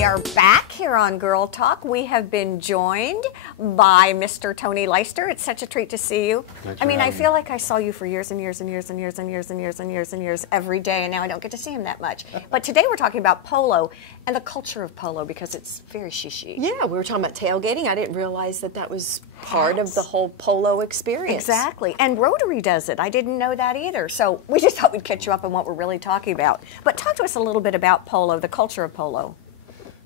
We are back here on Girl Talk. We have been joined by Mr. Tony Leister. It's such a treat to see you. I mean, I feel like I saw you for years and years and years and years and years and years and years and years every day, and now I don't get to see him that much. But today we're talking about polo and the culture of polo because it's very chic. Yeah, we were talking about tailgating. I didn't realize that that was part of the whole polo experience. Exactly. And Rotary does it. I didn't know that either. So we just thought we'd catch you up on what we're really talking about. But talk to us a little bit about polo, the culture of polo.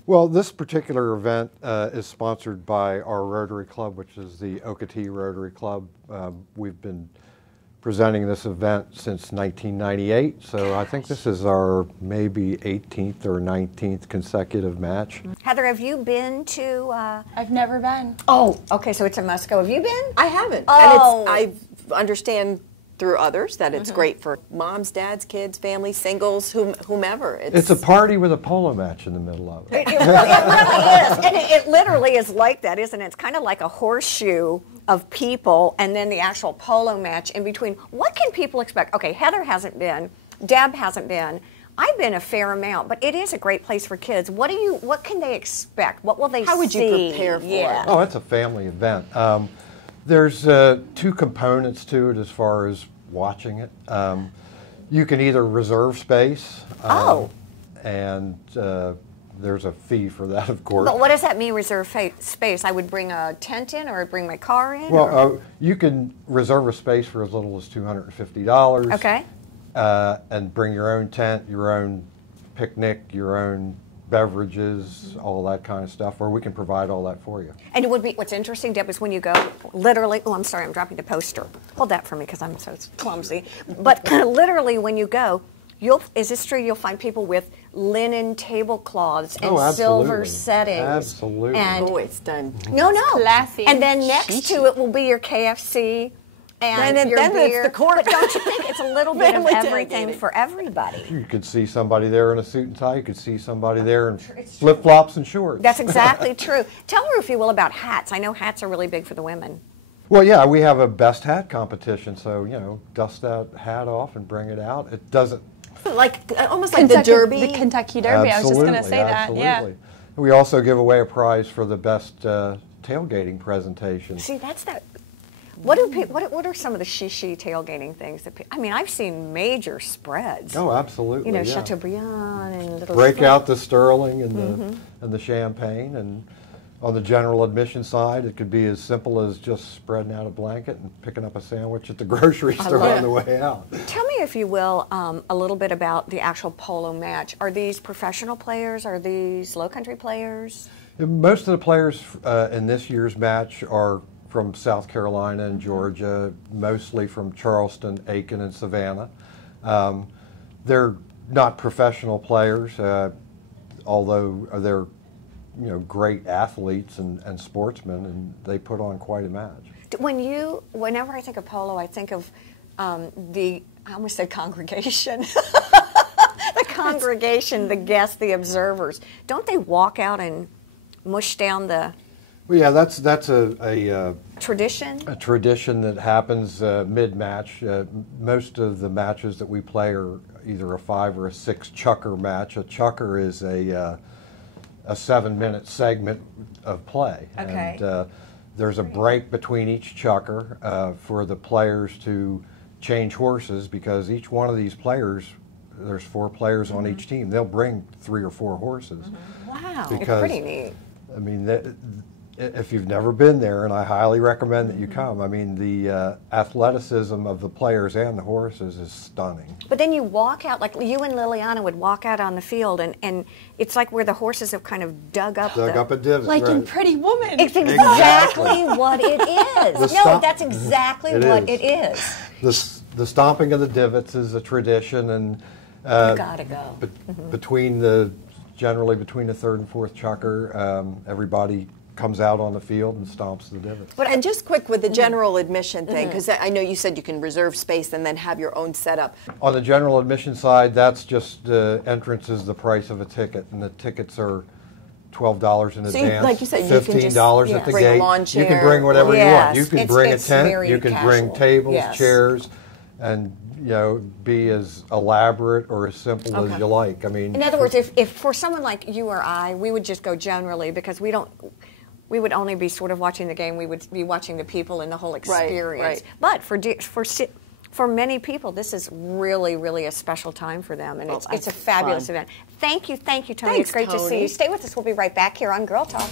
Well, this particular event is sponsored by our Rotary Club, which is the WHHI-TV Rotary Club. We've been presenting this event since 1998, so I think this is our maybe 18th or 19th consecutive match. Heather, have you been to... I've never been. Oh, okay, so it's a must-go. Have you been? I haven't. Oh. And I understand through others that it's great for moms, dads, kids, families, singles, whomever. It's a party with a polo match in the middle of it. It really is. And it literally is like that, isn't it? It's kind of like a horseshoe of people and then the actual polo match in between. What can people expect? Okay, Heather hasn't been. Deb hasn't been. I've been a fair amount, but it is a great place for kids. What can they expect? What will they see? How would you prepare for it? Oh, it's a family event. There's two components to it as far as watching it. You can either reserve space, and there's a fee for that, of course. But what does that mean, reserve space? I would bring a tent in or bring my car in? Well, you can reserve a space for as little as $250. Okay. And bring your own tent, your own picnic, your own beverages, all that kind of stuff, or we can provide all that for you. And it would be, what's interesting, Deb, is when you go, literally, oh, I'm sorry, I'm dropping the poster. Hold that for me because I'm so clumsy. But literally when you go, is this true, you'll find people with linen tablecloths and silver settings. Absolutely. And it's done. No. Classy. And then next to it will be your KFC. And then your beer. it's the court. But don't you think it's a little bit of everything for everybody? You could see somebody there in a suit and tie. You could see somebody there in flip-flops and shorts. That's exactly true. Tell her, if you will, about hats. I know hats are really big for the women. Well, yeah, we have a best hat competition, so, you know, dust that hat off and bring it out. It doesn't... Like, almost like the Derby. The Kentucky Derby, I was just going to say that. Yeah. We also give away a prize for the best tailgating presentation. See, that's that... What are some of the chic tailgating things that I mean, I've seen major spreads. Oh, absolutely. You know, yeah. Chateaubriand and little... Break out the Sterling and the champagne, and on the general admission side, it could be as simple as just spreading out a blanket and picking up a sandwich at the grocery store on the way out. Tell me, if you will, a little bit about the actual polo match. Are these professional players? Are these low country players? Most of the players in this year's match are from South Carolina and Georgia, mostly from Charleston, Aiken, and Savannah. They're not professional players, although they're great athletes and sportsmen, and they put on quite a match. Whenever I think of polo, I think of I almost said congregation. The congregation, the guests, the observers. Don't they walk out and mush down the... Well, yeah, that's a tradition? A tradition that happens mid-match. Most of the matches that we play are either a 5 or a 6 chukker match. A chukker is a 7-minute segment of play. Okay. And there's a break between each chukker for the players to change horses, because each one of these players, there's 4 players on each team. They'll bring 3 or 4 horses. Wow, because, it's pretty neat. I mean, if you've never been there, and I highly recommend that you come, I mean, the athleticism of the players and the horses is stunning. But then you walk out, like you and Liliana would walk out on the field, and it's like where the horses have kind of dug up a divot. Like right. in Pretty Woman. It's exactly what it is. No, that's exactly what it is. The stomping of the divots is a tradition, and you gotta go. Generally between the 3rd and 4th chukker, everybody comes out on the field and stomps the divots. And just quick with the general admission thing, because I know you said you can reserve space and then have your own setup. On the general admission side, that's just entrance is the price of a ticket, and the tickets are $12 in advance. Like you said, $15 at the gate. Lawn chair. You can bring whatever you want. You can bring a tent. very You can casual. bring tables, chairs, and be as elaborate or as simple as you like. I mean, in other words, if for someone like you or I, we would just go generally because we would only be sort of watching the game. We would be watching the people and the whole experience. Right. But for many people, this is really, really a special time for them, and it's a fabulous event. Thank you, Tony. Thanks, it's great to see Tony. you. Stay with us. We'll be right back here on Girl Talk.